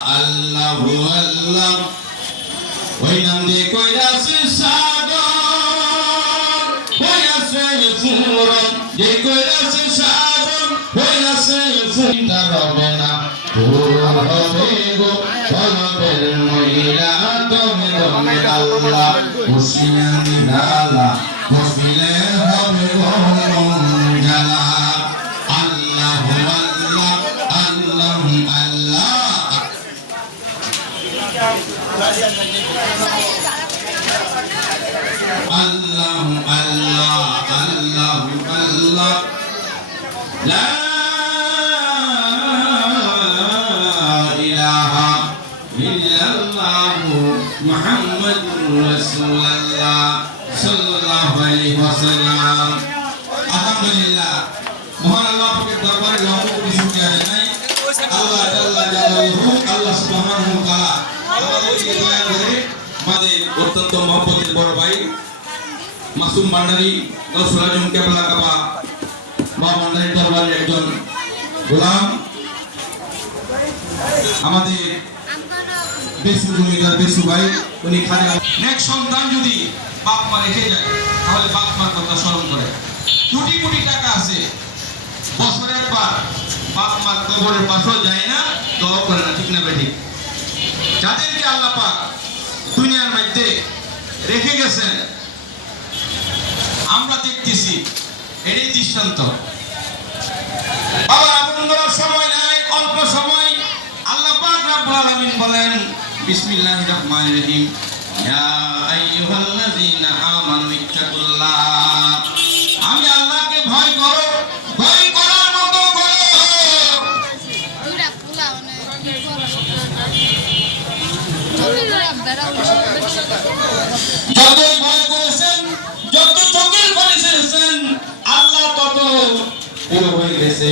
আল্লাহু আল্লাহ ওই নাম দিয়ে কইরাছে সাগর হইয়াছে ফুরন যে কইরাছে সাগর হইয়াছে ফুটা রবে না হবে গো কলবের মহিলা দমে দমে আল্লাহ হুসিয়ানি নালা মফিলে হবে গো জালা আল্লাহু আল্লাহ আল্লাহু আল্লাহ Allah Allah Allah Allah La ilaha illallah Muhammadur Rasulullah sallallahu alaihi wasallam. Alhamdulillah mohon Allah ke darbare laku disukai janai Allah jalla jalaluhu Allah subhanahu wa taala আমাদেরকে দয়া করে আমাদের অত্যন্ত মহব্বতের বড় ভাই মাসুম ভান্ডারী গৌসুল আজম কেবলা কাবা বা ভান্ডারী দরবারের একজন গোলাম আমাদের বেসু জমিদার বেসু ভাই উনি খাজা নেক সন্তান যদি বাপ মা রেখে যায় তাহলে বাপ মার কথা স্মরণ করে কোটি কোটি টাকা আছে বছরে একবার বাপ মার কবরের পাশেও যায় না দোয়া করে না ঠিক না বেঠিক যাদেরকে আল্লাহ পাক দুনিয়ার মধ্যে রেখে গেছেন আমরা দেখতেছি এরই দৃষ্টান্ত বাবা আপন করার সময় নাই অল্প সময় আল্লাহ পাক রব্বুল আলামিন বলেন বিসমিল্লাহির রহমানির রহিম ইয়া আইয়ুহাল্লাযীনা আমানু ইত্তাকুল্লাহ আমি আল্লাহকে ভয় করো ভয় করার মতো করো যতই ভয় করেছেন যত চোখের পানি ছেড়েছেন আল্লাহ তত পুরো হয়ে গেছে